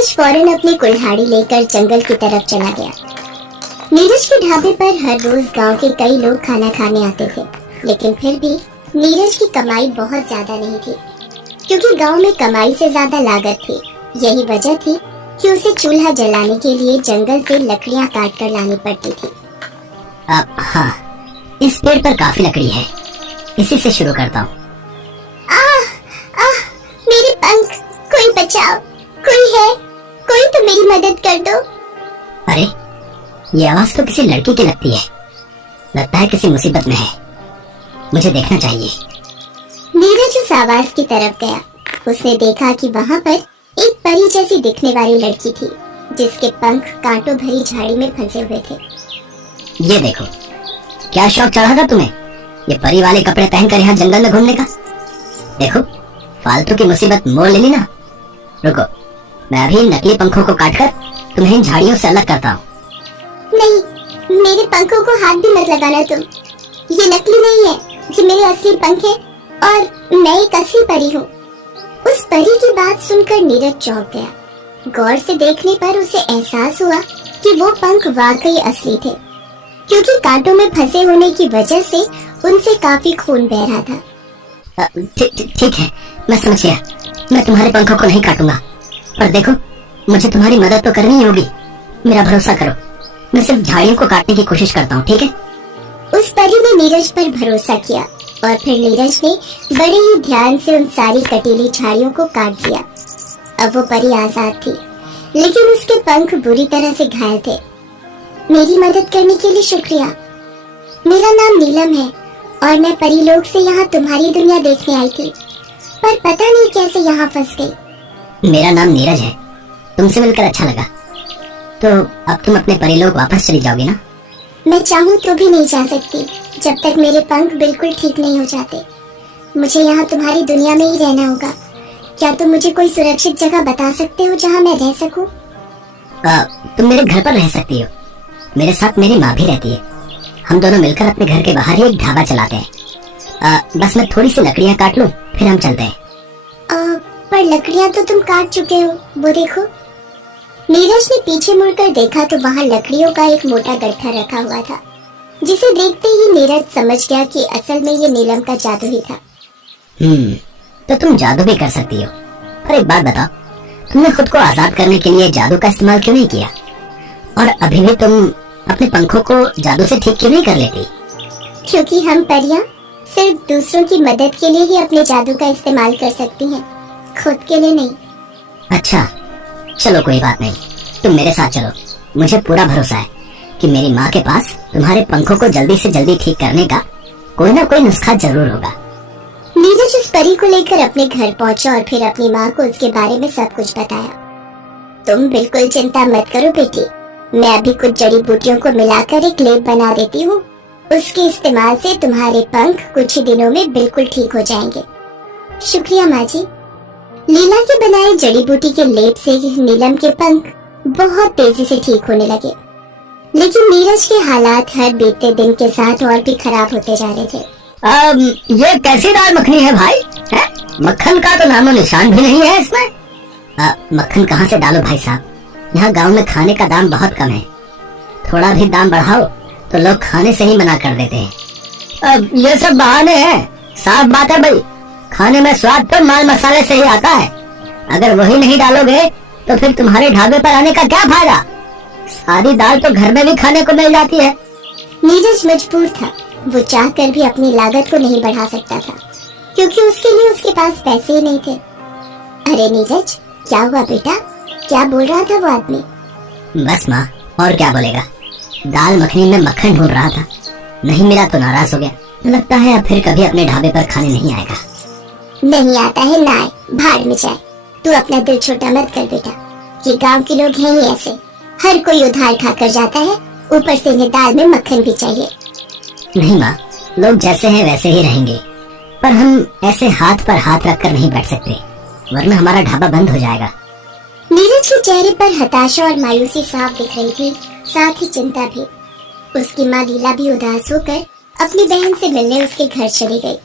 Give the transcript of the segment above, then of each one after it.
नीरज फौरन अपनी कुल्हाड़ी लेकर जंगल की तरफ चला गया। नीरज के ढाबे पर हर रोज गांव के कई लोग खाना खाने आते थे, लेकिन फिर भी नीरज की कमाई बहुत ज्यादा नहीं थी, क्योंकि गांव में कमाई से ज्यादा लागत थी। यही वजह थी कि उसे चूल्हा जलाने के लिए जंगल से लकड़ियां काट कर लानी पड़ती थी। हाँ, इस पेड़ पर काफी लकड़ी है, इसी से शुरू करता हूँ। मेरे पंख, कोई बचाओ, कोई है, कोई तो मेरी मदद कर दो। अरे, ये आवाज तो किसी लड़की की लगती है, लगता है किसी मुसीबत में है, मुझे देखना चाहिए। नीरज उस आवाज की तरफ गया। उसने देखा कि वहाँ पर एक परी जैसी दिखने वाली लड़की थी, जिसके पंख कांटों भरी झाड़ी में फंसे हुए थे। ये देखो, क्या शौक चढ़ा था तुम्हें ये परी वाले कपड़े पहनकर यहाँ जंगल में घूमने का। देखो, फालतू की मुसीबत मोड़ ले ली ना। रुको, मैं अभी नकली पंखों को काटकर तुम्हें इन झाड़ियों से अलग करता हूँ। नहीं, मेरे पंखों को हाथ भी मत लगाना तुम। ये नकली नहीं है, ये मेरे असली पंख हैं और मैं एक असली परी हूँ। उस परी की बात सुनकर नीरज चौंक गया। गौर से देखने पर उसे एहसास हुआ कि वो पंख वाकई असली थे, क्योंकि कांटों में फंसे होने की वजह से उनसे काफी खून बह रहा था। ठीक है, मैं समझ गया। मैं तुम्हारे पंखों को नहीं काटूंगा, पर देखो, मुझे तुम्हारी मदद तो करनी ही होगी। मेरा भरोसा करो, मैं सिर्फ झाड़ियों को काटने की कोशिश करता हूँ, ठीक है? उस परी ने नीरज पर भरोसा किया और फिर नीरज ने बड़े ही ध्यान से उन सारी कटीली झाड़ियों को काट दिया। अब वो परी आजाद थी, लेकिन उसके पंख बुरी तरह से घायल थे। मेरी मदद करने के लिए शुक्रिया। मेरा नाम नीलम है और मैं परी लोग से यहाँ तुम्हारी दुनिया देखने आई थी, पर पता नहीं कैसे यहाँ फंस गई। मेरा नाम नीरज है, तुमसे मिलकर अच्छा लगा। तो अब तुम अपने परी लोग वापस चली जाओगी ना? मैं चाहूँ तो भी नहीं जा सकती, जब तक मेरे पंख बिल्कुल ठीक नहीं हो जाते। मुझे यहाँ तुम्हारी दुनिया में ही रहना होगा। क्या तुम मुझे कोई सुरक्षित जगह बता सकते हो जहाँ मैं रह सकूँ? तुम मेरे घर पर रह सकती हो, मेरे साथ मेरी माँ भी रहती है। हम दोनों मिलकर अपने घर के बाहर ही एक ढाबा चलाते हैं। बस मैं थोड़ी सी लकड़ियाँ काट लूँ, फिर हम चलते हैं। पर लकड़ियाँ तो तुम काट चुके हो, वो देखो। नीरज ने पीछे मुड़कर देखा तो वहाँ लकड़ियों का एक मोटा गट्ठा रखा हुआ था, जिसे देखते ही नीरज समझ गया कि असल में ये नीलम का जादू ही था। तो तुम जादू भी कर सकती हो। पर एक बात बताओ, तुमने खुद को आजाद करने के लिए जादू का इस्तेमाल क्यों नहीं किया? और अभी भी तुम अपने पंखों को जादू से ठीक क्यों नहीं कर लेती? क्योंकि हम परियां सिर्फ दूसरों की मदद के लिए ही अपने जादू का इस्तेमाल कर सकती हैं, खुद के लिए नहीं। अच्छा, चलो कोई बात नहीं, तुम मेरे साथ चलो। मुझे पूरा भरोसा है कि मेरी माँ के पास तुम्हारे पंखों को जल्दी से जल्दी ठीक करने का कोई ना कोई नुस्खा जरूर होगा। नीरज उस परी को लेकर अपने घर पहुंचा और फिर अपनी माँ को उसके बारे में सब कुछ बताया। तुम बिल्कुल चिंता मत करो बेटी, मैं अभी कुछ जड़ी बूटियों को मिलाकर एक लेप बना देती हूँ। उसके इस्तेमाल से तुम्हारे पंख कुछ ही दिनों में बिल्कुल ठीक हो जाएंगे। शुक्रिया माँ जी। लीला के बनाए जड़ी बूटी के लेप से नीलम के पंख बहुत तेजी से ठीक होने लगे, लेकिन नीरज के हालात हर बीतते दिन के साथ और भी खराब होते जा रहे थे। ये कैसी दाल मखनी है भाई? है? मक्खन का तो नामो निशान भी नहीं है इसमें। मक्खन कहाँ से डालो भाई साहब, यहाँ गांव में खाने का दाम बहुत कम है। थोड़ा भी दाम बढ़ाओ तो लोग खाने से ही मना कर देते हैं। ये सब बहाने हैं, साफ बात है भाई, खाने में स्वाद तो माल मसाले से ही आता है। अगर वही नहीं डालोगे तो फिर तुम्हारे ढाबे पर आने का क्या फायदा? सारी दाल तो घर में भी खाने को मिल जाती है। नीरज मजबूर था, वो चाहकर भी अपनी लागत को नहीं बढ़ा सकता था, क्योंकि उसके लिए उसके पास पैसे ही नहीं थे। अरे नीरज, क्या हुआ बेटा? क्या बोल रहा था वो आदमी? बस माँ, और क्या बोलेगा, दाल मखनी में मक्खन ढूंढ रहा था, नहीं मिला तो नाराज हो गया। लगता है अब फिर कभी अपने ढाबे पर खाने नहीं आएगा। नहीं आता है ना आए, भाड़ में जाए। तू अपना दिल छोटा मत कर बेटा, ये गांव के लोग हैं ही ऐसे, हर कोई उधार खाकर जाता है, ऊपर से इन्हें दाल में मक्खन भी चाहिए। नहीं माँ, लोग जैसे हैं वैसे ही रहेंगे, पर हम ऐसे हाथ पर हाथ रखकर नहीं बैठ सकते, वरना हमारा ढाबा बंद हो जाएगा। नीरज के चेहरे पर हताशा और मायूसी साफ दिख रही थी, साथ ही चिंता भी। उसकी माँ लीला भी उदास होकर अपनी बहन से मिलने उसके घर चली गई,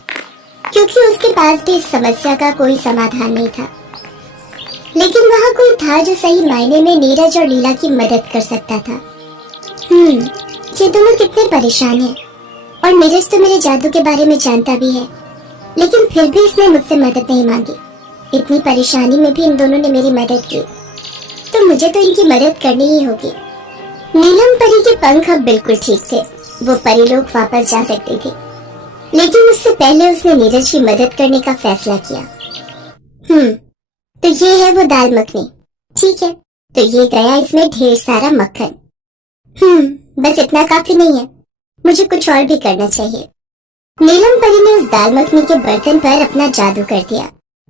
क्योंकि उसके पास भी इस समस्या का कोई समाधान नहीं था। लेकिन वहाँ कोई था जो सही मायने में नीरज और लीला की मदद कर सकता था। ये दोनों कितने परेशान हैं। और नीरज तो मेरे जादू के बारे में जानता भी है, लेकिन फिर भी इसने मुझसे मदद नहीं मांगी। इतनी परेशानी में भी इन दोनों ने मेरी मदद की, तो मुझे तो इनकी मदद करनी ही होगी। नीलम परी के पंख अब बिल्कुल ठीक थे, वो परी लोग वापस जा सकती थी, लेकिन उससे पहले उसने नीरज की मदद करने का फैसला किया। तो ये है वो दाल मखनी। ठीक है, तो ये गया इसमें ढेर सारा मक्खन। बस इतना काफी नहीं है, मुझे कुछ और भी करना चाहिए। नीलम परी ने उस दाल मखनी के बर्तन पर अपना जादू कर दिया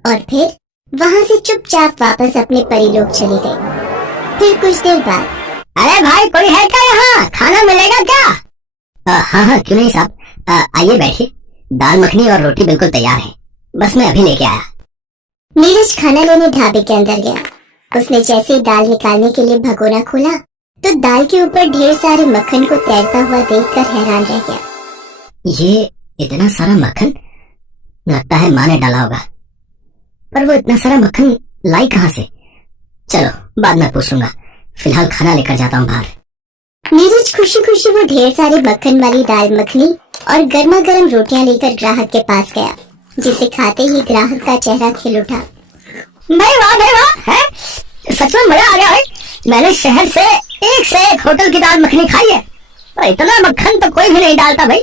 और फिर वहाँ से चुपचाप वापस अपने परी लोग चली गई। फिर कुछ देर बाद, अरे भाई कोई है क्या यहाँ? खाना मिलेगा क्या? हाँ क्यों नहीं साहब, आइए बैठिए। दाल मखनी और रोटी बिल्कुल तैयार है, बस मैं अभी लेके आया। नीरज खाना लेने ढाबे के अंदर गया। उसने जैसे ही दाल निकालने के लिए भगोना खोला तो दाल के ऊपर ढेर सारे मक्खन को तैरता हुआ देखकर हैरान रह गया। ये इतना सारा मक्खन, लगता है माँ ने डाला होगा, पर वो इतना सारा मक्खन लाई कहाँ से? चलो बाद में पूछ लूंगा, फिलहाल खाना लेकर जाता हूँ बाहर। नीरज खुशी खुशी वो ढेर सारी मक्खन वाली दाल मखनी और गर्मा गर्म रोटियां लेकर ग्राहक के पास गया, जिसे खाते ही ग्राहक का चेहरा खिल उठा। भाई वाह है, सच में मजा आ गया है। मैंने शहर से एक होटल की दाल मखनी खाई है, और इतना मक्खन तो कोई भी नहीं डालता भाई।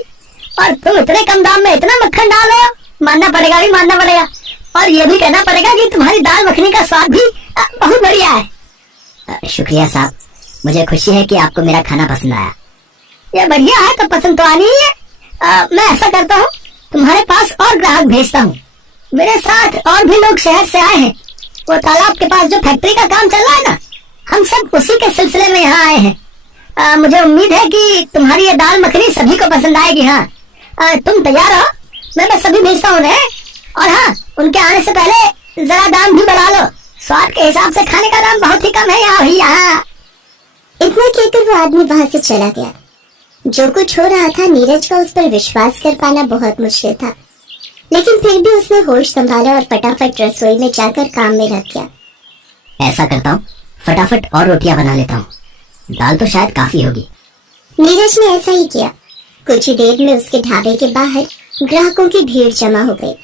और तुम इतने कम दाम में इतना मक्खन डाल रहे हो, मानना पड़ेगा भी, मानना पड़ेगा। और ये भी कहना पड़ेगा कि तुम्हारी दाल मखनी का स्वाद भी बहुत बढ़िया है। शुक्रिया साहब, मुझे खुशी है कि आपको मेरा खाना पसंद आया। ये बढ़िया है तो पसंद तो आनी ही है। मैं ऐसा करता हूँ, तुम्हारे पास और ग्राहक भेजता हूँ। मेरे साथ और भी लोग शहर से आए हैं। वो तालाब के पास जो फैक्ट्री का काम चल रहा है ना, हम सब उसी के सिलसिले में यहाँ आए हैं। मुझे उम्मीद है कि तुम्हारी ये दाल मखनी सभी को पसंद आएगी। हाँ, तुम तैयार हो? मैं बस सभी भेजता हूँ उन्हें। और हाँ, उनके आने से पहले जरा दाम भी बढ़ा लो, स्वाद के हिसाब से खाने का दाम बहुत ही कम है यहाँ भैया। इतना कहकर वो आदमी वहाँ से चला गया। जो कुछ हो रहा था नीरज का उस पर विश्वास कर पाना बहुत मुश्किल था, लेकिन फिर भी उसने होश संभाला और फटाफट रसोई में जाकर काम में लग गया। ऐसा करता हूँ, फटाफट और रोटियां बना लेता हूँ, दाल तो शायद काफी होगी। नीरज ने ऐसा ही किया। कुछ ही देर में उसके ढाबे के बाहर ग्राहकों की भीड़ जमा हो गई।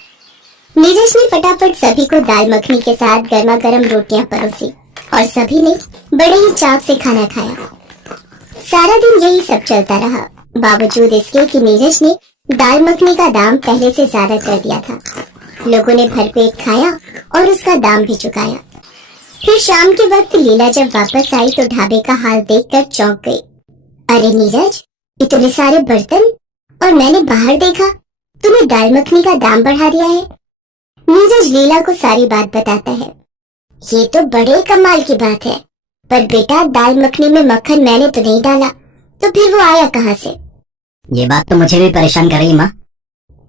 नीरज ने फटाफट सभी को दाल मखनी के साथ गर्मा गर्म रोटियां परोसी और सभी ने बड़े ही चाव से खाना खाया। सारा दिन यही सब चलता रहा, बावजूद इसके कि नीरज ने दाल मखनी का दाम पहले से ज्यादा कर दिया था। लोगों ने भरपेट खाया और उसका दाम भी चुकाया। फिर शाम के वक्त लीला जब वापस आई तो ढाबे का हाल देखकर चौंक गई। अरे नीरज, इतने सारे बर्तन, और मैंने बाहर देखा तूने दाल मखनी का दाम बढ़ा दिया है। नीरज लीला को सारी बात बताता है। ये तो बड़े कमाल की बात है, पर बेटा दाल मखनी में मक्खन मैंने तो नहीं डाला, तो फिर वो आया कहाँ से? ये बात तो मुझे भी परेशान कर रही माँ।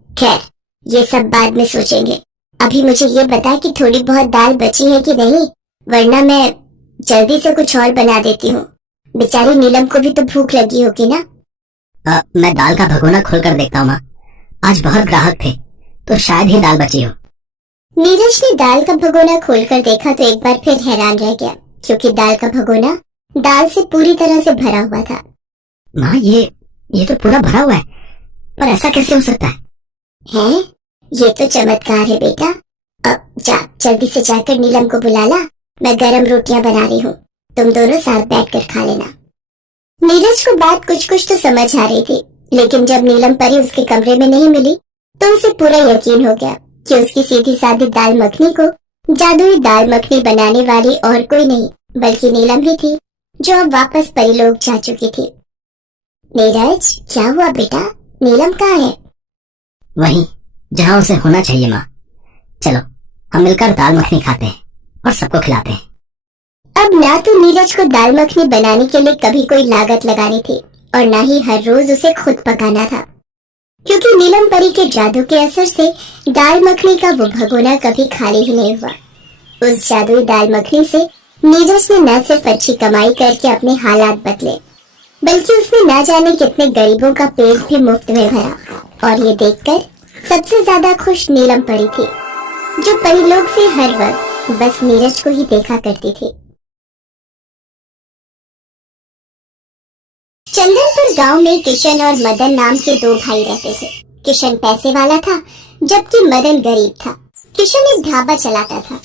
खैर, ये सब बाद में सोचेंगे। अभी मुझे ये बता कि थोड़ी बहुत दाल बची है कि नहीं, वरना मैं जल्दी से कुछ और बना देती हूँ। बेचारी नीलम को भी तो भूख लगी होगी ना। मैं दाल का भगोना खोल कर देखता हूँ माँ, आज बहुत ग्राहक थे तो शायद ही दाल बची हो। नीरज ने दाल का भगोना खोलकर देखा तो एक बार फिर हैरान रह गया, क्योंकि दाल का भगोना दाल से पूरी तरह से भरा हुआ था। माँ, ये तो पूरा भरा हुआ है, पर ऐसा कैसे हो सकता है? हैं? ये तो चमत्कार है बेटा। अब जा, जल्दी से जाकर नीलम को बुला ला, मैं गरम रोटियां बना रही हूँ, तुम दोनों साथ बैठकर खा लेना। नीरज को बात कुछ तो समझ आ रही थी, लेकिन जब नीलम परी उसके कमरे में नहीं मिली तो उसे पूरा यकीन हो गया कि उसकी सीधी सादी दाल मखनी को जादुई दाल मखनी बनाने वाली और कोई नहीं बल्कि नीलम ही थी, जो अब वापस परीलोक जा चुकी थी। नीरज, क्या हुआ बेटा? नीलम कहाँ है? वहीं जहाँ उसे होना चाहिए माँ। चलो हम मिलकर दाल मखनी खाते हैं और सबको खिलाते हैं। अब ना तो नीरज को दाल मखनी बनाने के लिए कभी कोई लागत लगानी थी और ना ही हर रोज उसे खुद पकाना था, क्योंकि नीलम परी के जादू के असर से दाल मखनी का वो भगोना कभी खाली ही नहीं हुआ। उस जादुई दाल मखनी से नीरज ने न सिर्फ अच्छी कमाई करके अपने हालात बदले, बल्कि उसने ना जाने कितने गरीबों का पेट भी मुफ्त में भरा। और ये देखकर सबसे ज्यादा खुश नीलम परी थी, जो परीलोक से हर वक्त बस नीरज को ही देखा करती थी। चंदनपुर गांव में किशन और मदन नाम के दो भाई रहते थे। किशन पैसे वाला था, जबकि मदन गरीब था। किशन एक ढाबा चलाता था।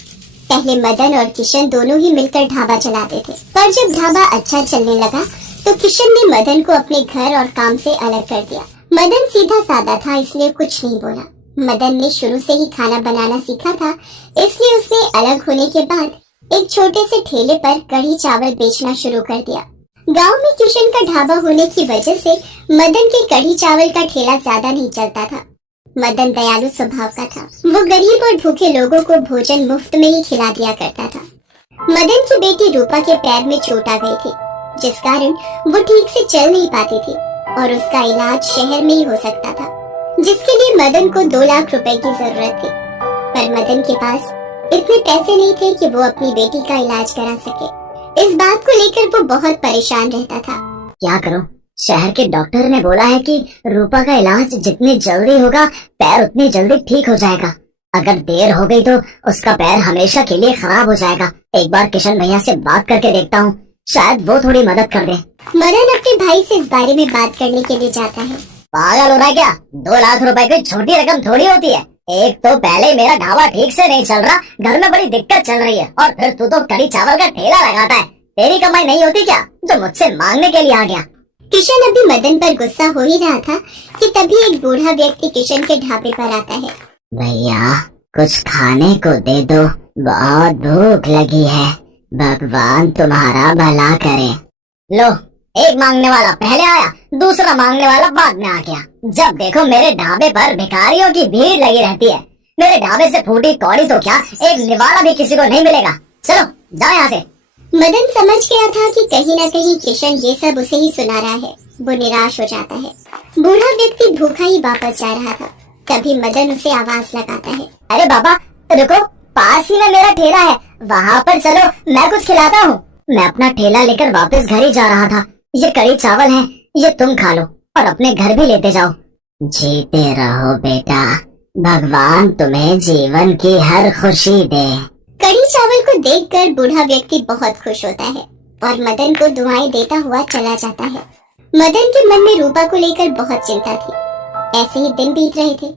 पहले मदन और किशन दोनों ही मिलकर ढाबा चलाते थे, पर जब ढाबा अच्छा चलने लगा तो किशन ने मदन को अपने घर और काम से अलग कर दिया। मदन सीधा साधा था, इसलिए कुछ नहीं बोला। मदन ने शुरू से ही खाना बनाना सीखा था, इसलिए उसने अलग होने के बाद एक छोटे से ठेले पर कढ़ी चावल बेचना शुरू कर दिया। गांव में किशन का ढाबा होने की वजह से मदन के कढ़ी चावल का ठेला ज्यादा नहीं चलता था। मदन दयालु स्वभाव का था। वो गरीब और भूखे लोगों को भोजन मुफ्त में ही खिला दिया करता था। मदन की बेटी रूपा के पैर में चोट आ गई थी, जिस कारण वो ठीक से चल नहीं पाती थी और उसका इलाज शहर में ही हो सकता था, जिसके लिए मदन को 2 लाख रुपए की जरूरत थी। पर मदन के पास इतने पैसे नहीं थे कि वो अपनी बेटी का इलाज करा सके। इस बात को लेकर वो बहुत परेशान रहता था। क्या करूं? शहर के डॉक्टर ने बोला है कि रूपा का इलाज जितनी जल्दी होगा पैर उतनी जल्दी ठीक हो जाएगा। अगर देर हो गई तो उसका पैर हमेशा के लिए खराब हो जाएगा। एक बार किशन भैया से बात करके देखता हूँ, शायद वो थोड़ी मदद कर दे। मदन अपने भाई से इस बारे में बात करने के लिए जाता है। पागल हो रहा है क्या? 2 लाख रुपए कोई छोटी रकम थोड़ी होती है। एक तो पहले मेरा ढाबा ठीक से नहीं चल रहा, घर में बड़ी दिक्कत चल रही है, और फिर तू तो कढ़ी चावल का ठेला लगाता है। तेरी कमाई नहीं होती क्या जो मुझसे मांगने के लिए आ गया? किशन अभी मदन पर गुस्सा हो ही रहा था कि तभी एक बूढ़ा व्यक्ति किशन के ढाबे पर आता है। भैया कुछ खाने को दे दो, बहुत भूख लगी है। भगवान तुम्हारा भला करे। लो, एक मांगने वाला पहले आया, दूसरा मांगने वाला बाद में आ गया। जब देखो मेरे ढाबे पर भिखारियों की भीड़ लगी रहती है। मेरे ढाबे से फूटी कौड़ी तो क्या, एक निवाला भी किसी को नहीं मिलेगा। चलो जाओ यहाँ से। मदन समझ गया था कि कहीं न कहीं किशन ये सब उसे ही सुना रहा है। वो निराश हो जाता है। बूढ़ा व्यक्ति भूखा ही वापस जा रहा था, तभी मदन उसे आवाज लगाता है। अरे बाबा रुको, पास ही में मेरा ठेला है, वहाँ पर चलो, मैं कुछ खिलाता हूँ। मैं अपना ठेला लेकर वापस घर ही जा रहा था। ये कढ़ी चावल है, ये तुम खा लो और अपने घर भी लेते जाओ। जीते रहो बेटा, भगवान तुम्हें जीवन की हर खुशी दे। कढ़ी चावल को देखकर बूढ़ा व्यक्ति बहुत खुश होता है और मदन को दुआएं देता हुआ चला जाता है। मदन के मन में रूपा को लेकर बहुत चिंता थी। ऐसे ही दिन बीत रहे थे,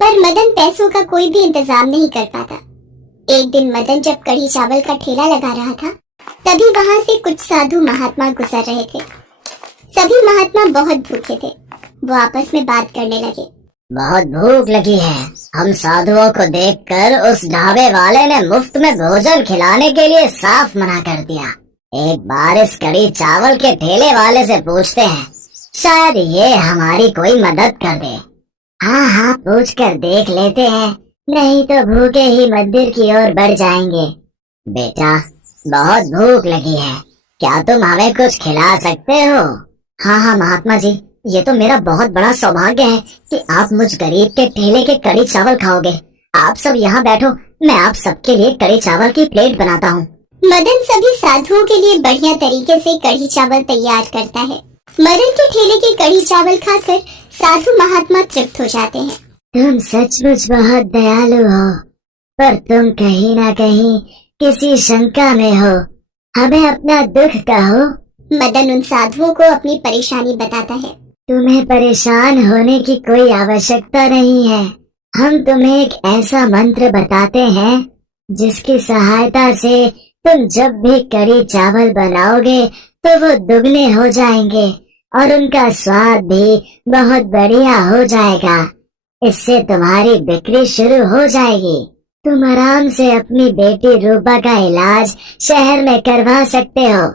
पर मदन पैसों का कोई भी इंतजाम नहीं कर पाता। एक दिन मदन जब कढ़ी चावल का ठेला लगा रहा था, तभी वहाँ से कुछ साधु महात्मा गुजर रहे थे। सभी महात्मा बहुत भूखे थे। वो आपस में बात करने लगे। बहुत भूख लगी है। हम साधुओं को देखकर उस ढाबे वाले ने मुफ्त में भोजन खिलाने के लिए साफ मना कर दिया। एक बार इस कढ़ी चावल के ठेले वाले से पूछते हैं, शायद ये हमारी कोई मदद कर दे। हाँ हाँ, पूछ कर देख लेते हैं, नहीं तो भूखे ही मंदिर की ओर बढ़ जाएंगे। बेटा बहुत भूख लगी है, क्या तुम हमें कुछ खिला सकते हो? हाँ हाँ महात्मा जी, ये तो मेरा बहुत बड़ा सौभाग्य है कि आप मुझ गरीब के ठेले के कढ़ी चावल खाओगे। आप सब यहाँ बैठो, मैं आप सबके लिए कढ़ी चावल की प्लेट बनाता हूँ। मदन सभी साधुओं के लिए बढ़िया तरीके से कढ़ी चावल तैयार करता है। मदन के ठेले की कढ़ी चावल खाकर साधु महात्मा तृप्त हो जाते हैं। तुम सचमुच बहुत दयालु हो, पर तुम कहीं ना कहीं किसी शंका में हो। हमें अपना दुख कहो। मदन उन साधुओं को अपनी परेशानी बताता है। तुम्हें परेशान होने की कोई आवश्यकता नहीं है। हम तुम्हें एक ऐसा मंत्र बताते हैं जिसकी सहायता से तुम जब भी कढ़ी चावल बनाओगे तो वो दुगने हो जाएंगे और उनका स्वाद भी बहुत बढ़िया हो जाएगा। इससे तुम्हारी बिक्री शुरू हो जाएगी। तुम आराम से अपनी बेटी रूपा का इलाज शहर में करवा सकते हो।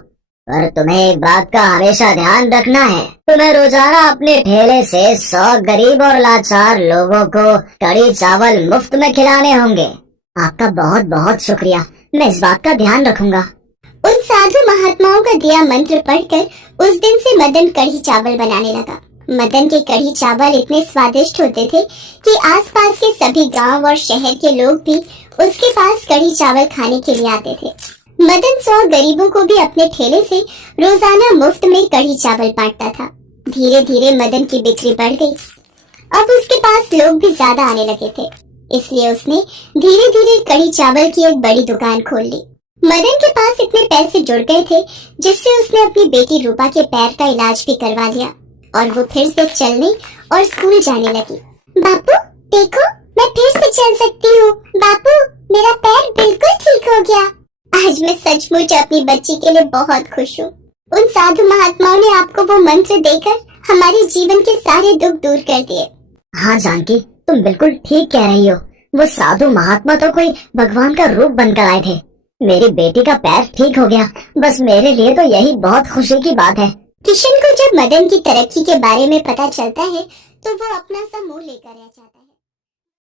पर तुम्हें एक बात का हमेशा ध्यान रखना है, तुम्हें रोजाना अपने ठेले से 100 गरीब और लाचार लोगों को कढ़ी चावल मुफ्त में खिलाने होंगे। आपका बहुत बहुत शुक्रिया, मैं इस बात का ध्यान रखूंगा। उन साधु महात्माओं का दिया मंत्र पढ़कर उस दिन से मदन कढ़ी चावल बनाने लगा। मदन के कढ़ी चावल इतने स्वादिष्ट होते थे कि आसपास के सभी गांव और शहर के लोग भी उसके पास कढ़ी चावल खाने के लिए आते थे। मदन 100 गरीबों को भी अपने ठेले से रोजाना मुफ्त में कढ़ी चावल बांटता था। धीरे धीरे मदन की बिक्री बढ़ गई। अब उसके पास लोग भी ज्यादा आने लगे थे। इसलिए उसने धीरे धीरे कड़ी चावल की एक बड़ी दुकान खोल ली। मदन के पास इतने पैसे जुड़ गए थे जिससे उसने अपनी बेटी रूपा के पैर का इलाज भी करवा लिया और वो फिर से चलने और स्कूल जाने लगी। बापू देखो, मैं फिर से चल सकती हूँ। बापू, मेरा पैर बिल्कुल ठीक हो गया। आज मैं सचमुच अपनी बच्ची के लिए बहुत खुश हूँ। उन साधु महात्माओं ने आपको वो मंत्र देकर हमारे जीवन के सारे दुख दूर कर दिए। हाँ जानकी, तुम बिल्कुल ठीक कह रही हो। वो साधु महात्मा तो कोई भगवान का रूप बनकर आए थे। मेरी बेटी का पैर ठीक हो गया, बस मेरे लिए तो यही बहुत खुशी की बात है। किशन को जब मदन की तरक्की के बारे में पता चलता है तो वो अपना सा मुंह लेकर रह जाता है।